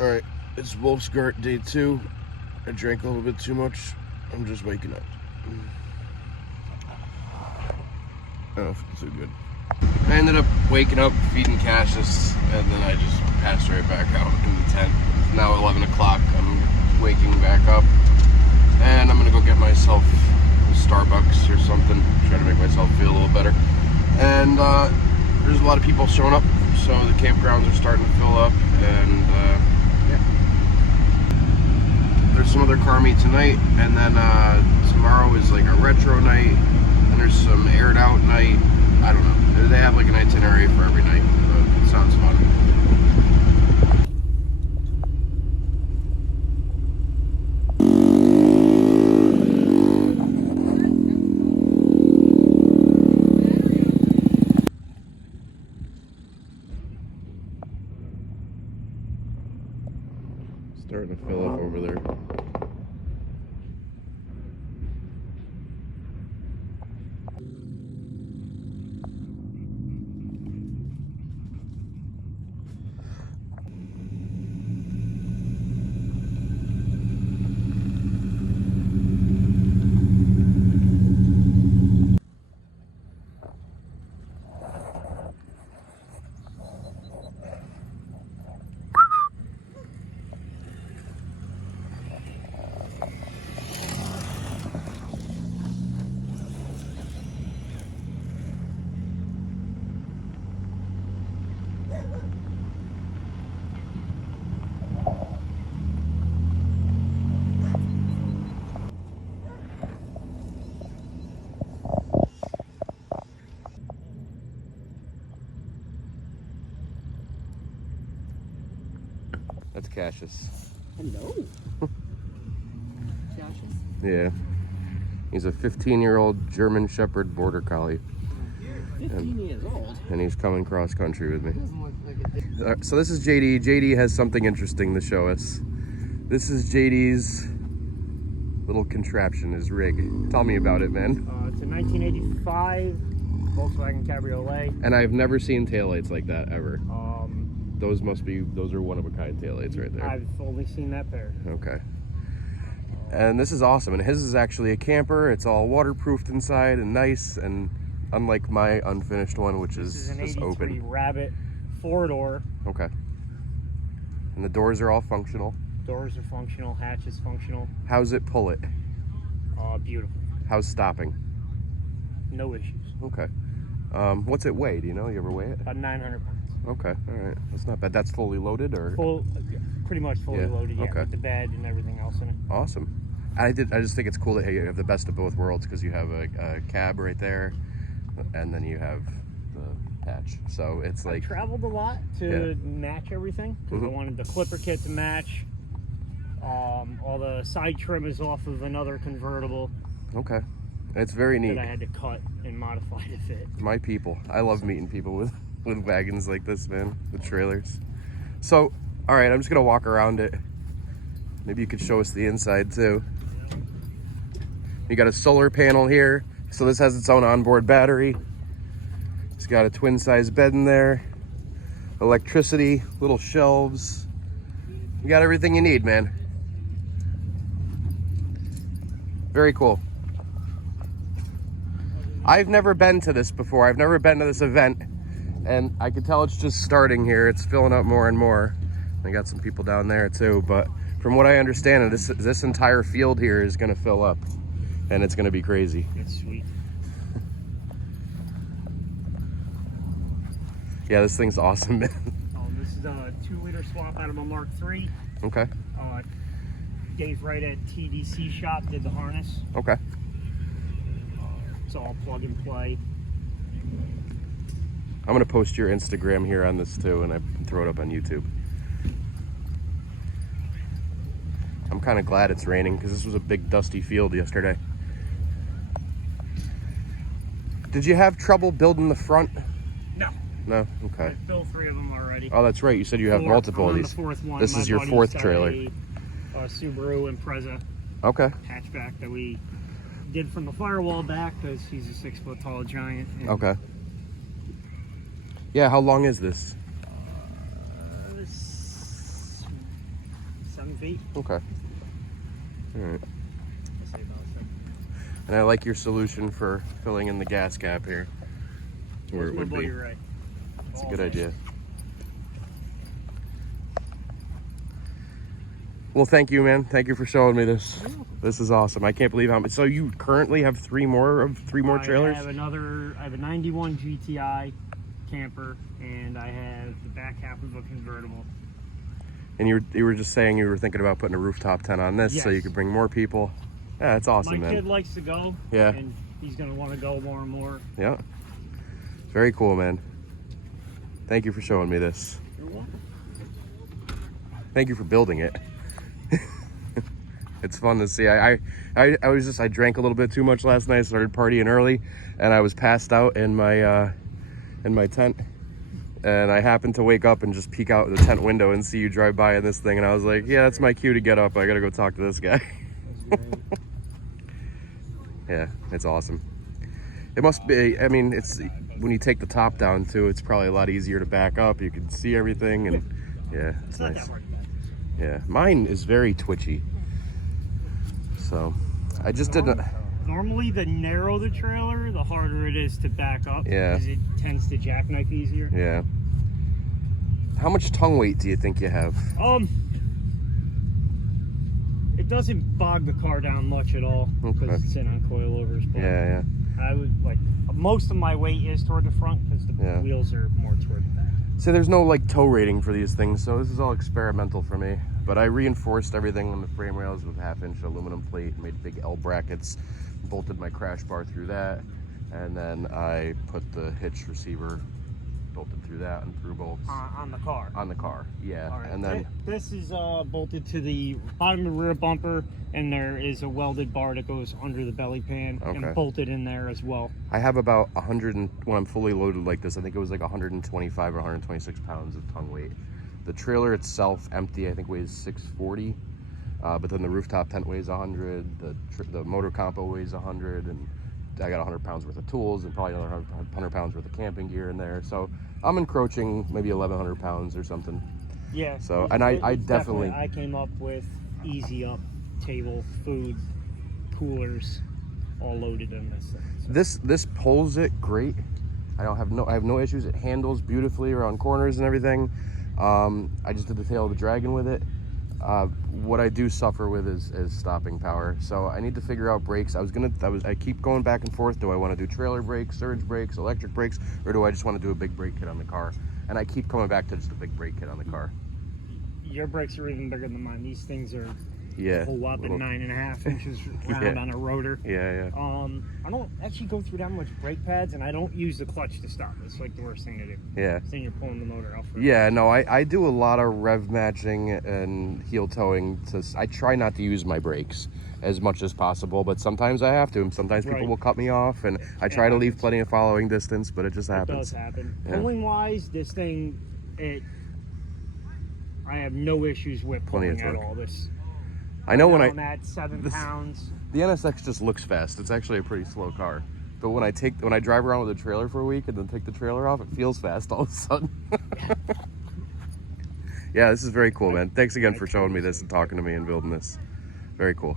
Alright, it's Wolfsgart day 2. I drank a little bit too much. I'm just waking up. I don't feel too good. I ended up waking up, feeding Cassius, and then I just passed right back out in the tent. It's now 11 o'clock. I'm waking back up, and I'm gonna go get myself a Starbucks or something, try to make myself feel a little better. And there's a lot of people showing up, so the campgrounds are starting to fill up, and yeah. There's some other car meet tonight, and then tomorrow is like a retro night, and there's some aired out night. I don't know. They have like an itinerary for every night, but it sounds fun. Starting to fill up over there. That's Cassius. Hello. Cassius? Yeah. He's a 15-year-old German Shepherd Border Collie. 15 years old. And he's coming cross country with me. Doesn't look like it. So this is JD. JD has something interesting to show us. This is JD's little contraption, his rig. Tell me about it, man. It's a 1985 Volkswagen Cabriolet. And I've never seen taillights like that ever. Those are one-of-a-kind taillights right there. I've only seen that pair. Okay. And this is awesome. And his is actually a camper. It's all waterproofed inside and nice. And unlike my unfinished one, which This is an just 83 open. Rabbit, 4-door. Okay. And the doors are all functional. Doors are functional, hatch is functional. How's it pull it? Beautiful. How's stopping? No issues. Okay. What's it weigh? Do you know? You ever weigh it? About 900 pounds. Okay. All right. That's not bad. That's fully loaded, or? Pretty much fully Yeah, loaded, yeah, okay. with the bed and everything else in it. Awesome. I just think it's cool that you have the best of both worlds, because you have a cab right there, and then you have the hatch. So it's like I traveled a lot to match everything, because I wanted the clipper kit to match. All the side trim is off of another convertible. Okay. It's very neat. That I had to cut and modify to fit. My people. I love meeting people with wagons like this, man, with trailers. So, all right, I'm just gonna walk around it. Maybe you could show us the inside too. You got a solar panel here, so this has its own onboard battery. It's got a twin size bed in there, electricity, little shelves. You got everything you need, man. Very cool. I've never been to this before. I've never been to this event, and I can tell it's just starting here. It's filling up more and more. I got some people down there too, but from what I understand, this entire field here is going to fill up, and it's going to be crazy. That's sweet. Yeah, this thing's awesome, man. This is a 2-liter swap out of a Mark III. Okay. Dave Wright at TDC shop did the harness. Okay. It's all plug and play. I'm going to post your Instagram here on this too, and I throw it up on YouTube. I'm kind of glad it's raining, because this was a big dusty field yesterday. Did you have trouble building the front? No. No? Okay. I've built 3 of them already. Oh, that's right. You said you have multiple of these. The 4th one. This is your 4th trailer. A Subaru Impreza Okay. hatchback that we did from the firewall back, because he's a 6-foot tall giant. Okay. Yeah, how long is this? feet. Okay. All right. I'll say about 6. And I like your solution for filling in the gas gap here. Where it My would buddy be. Ray. It's a good idea. Well, thank you, man. Thank you for showing me this. This is awesome. I can't believe how much. So you currently have three more trailers? I have a 91 GTI camper, and I have the back half of a convertible. And you were just saying you were thinking about putting a rooftop tent on this so you could bring more people. Yeah, that's awesome, My man. kid likes to go. Yeah. And he's going to want to go more and more. Yeah. Very cool, man. Thank you for showing me this. You're welcome. Thank you for building it. It's fun to see. I drank a little bit too much last night. Started partying early, and I was passed out in my tent. And I happened to wake up and just peek out the tent window and see you drive by in this thing, and I was like, yeah, that's my cue to get up. I gotta go talk to this guy. Yeah, it's awesome. It must be. I mean, it's when you take the top down too. It's probably a lot easier to back up. You can see everything, and yeah, it's not nice. that hard. Yeah, mine is very twitchy. So, I just didn't. Normally, the narrower the trailer, the harder it is to back up. Yeah. Because it tends to jackknife easier. Yeah. How much tongue weight do you think you have? It doesn't bog the car down much at all because it's in on coilovers. But Yeah. I would like most of my weight is toward the front because the wheels are more toward the back. So there's no like tow rating for these things, so this is all experimental for me. But I reinforced everything on the frame rails with 1/2-inch aluminum plate, made big L brackets, bolted my crash bar through that, and then I put the hitch receiver, bolted through that and through bolts. On the car? On the car, yeah. All right. And then This is bolted to the bottom of the rear bumper, and there is a welded bar that goes under the belly pan and bolted in there as well. I have about 100, when I'm fully loaded like this, I think it was like 125 or 126 pounds of tongue weight. The trailer itself, empty, I think weighs 640, but then the rooftop tent weighs 100, the motor compo weighs 100, and I got 100 pounds worth of tools and probably another 100 pounds worth of camping gear in there. So I'm encroaching maybe 1,100 pounds or something. Yeah. So, and I definitely... I came up with easy up table, food, coolers, all loaded in this thing. So. This pulls it great. I have no issues. It handles beautifully around corners and everything. I just did the tail of the dragon with it. What I do suffer with is stopping power. So I need to figure out brakes. I keep going back and forth. Do I want to do trailer brakes, surge brakes, electric brakes, or do I just want to do a big brake kit on the car? And I keep coming back to just a big brake kit on the car. Your brakes are even bigger than mine. These things are a whole whopping 9.5 inches round on a rotor. Yeah. I don't actually go through that much brake pads, and I don't use the clutch to stop. It's like the worst thing to do. Yeah. Then you're pulling the motor out. Yeah, no, I do a lot of rev matching and heel towing. I try not to use my brakes as much as possible, but sometimes I have to. Sometimes people will cut me off, and I try to leave plenty of following distance, but it just happens. It does happen. Yeah. Pulling wise, this thing, I have no issues with pulling at all. I know when I'm at 7 pounds. The NSX just looks fast. It's actually a pretty slow car. But when I drive around with a trailer for a week and then take the trailer off, it feels fast all of a sudden. Yeah, this is very cool, man. Thanks again for showing me this and talking to me and building this. Very cool.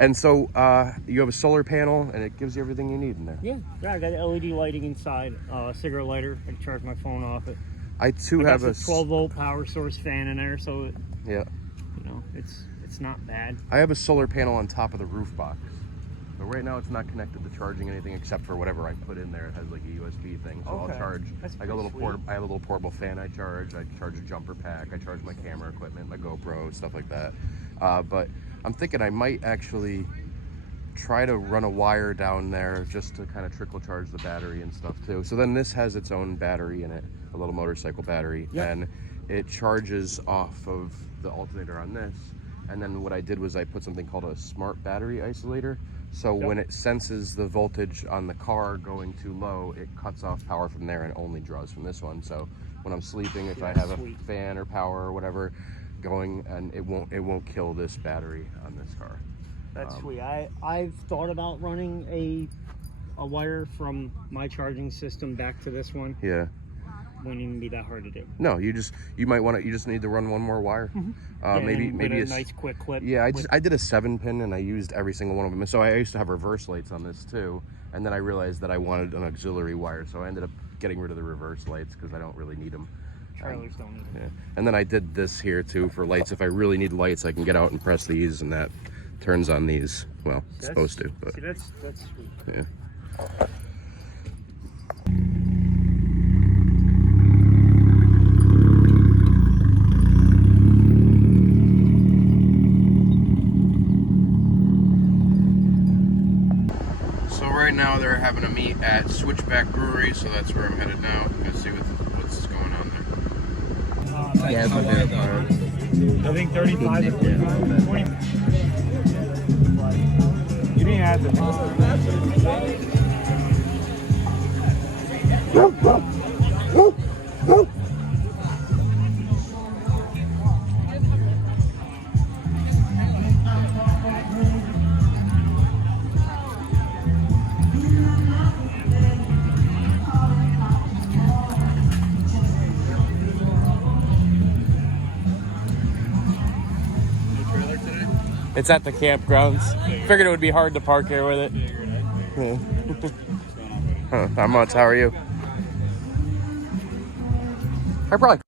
And so you have a solar panel, and it gives you everything you need in there. Yeah, I got LED lighting inside, cigarette lighter. I can charge my phone off it. I too have a 12-volt power source fan in there, so it's not bad. I have a solar panel on top of the roof box. But right now it's not connected to charging anything except for whatever I put in there. It has like a USB thing, so I'll charge. I have a little portable fan I charge a jumper pack, I charge my camera equipment, my GoPro, stuff like that. But I'm thinking I might actually try to run a wire down there just to kind of trickle charge the battery and stuff too. So then this has its own battery in it, a little motorcycle battery, and it charges off of the alternator on this. And then what I did was I put something called a smart battery isolator. So when it senses the voltage on the car going too low, it cuts off power from there and only draws from this one. So when I'm sleeping, if I have a fan or power or whatever going, and it won't kill this battery on this car. That's sweet. I've thought about running a wire from my charging system back to this one. Yeah. wouldn't even be that hard to do. No, you just need to run one more wire. Yeah, maybe a nice quick clip. Yeah, I did a 7-pin and I used every single one of them. So I used to have reverse lights on this too, and then I realized that I wanted an auxiliary wire, so I ended up getting rid of the reverse lights because I don't really need them. Trailers don't need them. Yeah. And then I did this here too for lights. If I really need lights, I can get out and press these, and that turns on these. Well, it's supposed to. But see, that's sweet. yeah. So right now they're having a meet at Switchback Brewery, so that's where I'm headed now. Let's see what's going on there. Yeah, but I think 35 to 45, 20. You didn't add the It's at the campgrounds. Figured it would be hard to park here with it. Huh, not much. How are you? I probably.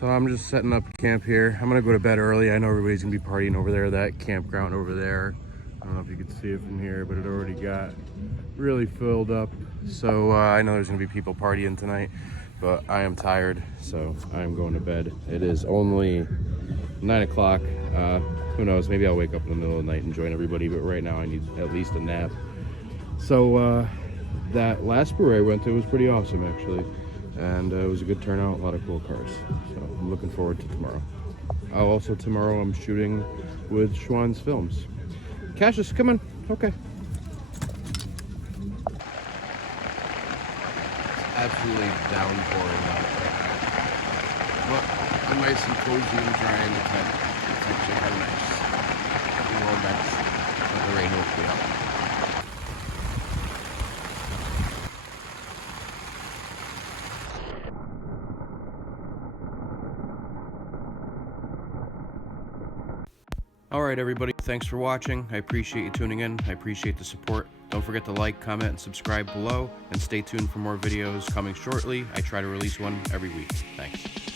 So I'm just setting up camp here. I'm gonna go to bed early. I know everybody's gonna be partying over there, that campground over there. I don't know if you can see it from here, but it already got really filled up. So I know there's gonna be people partying tonight, but I am tired, so I'm going to bed. It is only 9 o'clock. Who knows, maybe I'll wake up in the middle of the night and join everybody, but right now I need at least a nap. So that last brewery I went to was pretty awesome, actually. And it was a good turnout, a lot of cool cars. So I'm looking forward to tomorrow. Also tomorrow I'm shooting with Schwann's Films. Cassius, come on. Okay. It's absolutely downpouring out right now. But I'm nice and cozy and dry in the tent. It's actually kind of nice. Warm vents, but the rain will be out. All right, everybody, thanks for watching. I appreciate you tuning in. I appreciate the support. Don't forget to like, comment, and subscribe below, and stay tuned for more videos coming shortly. I try to release one every week. Thanks.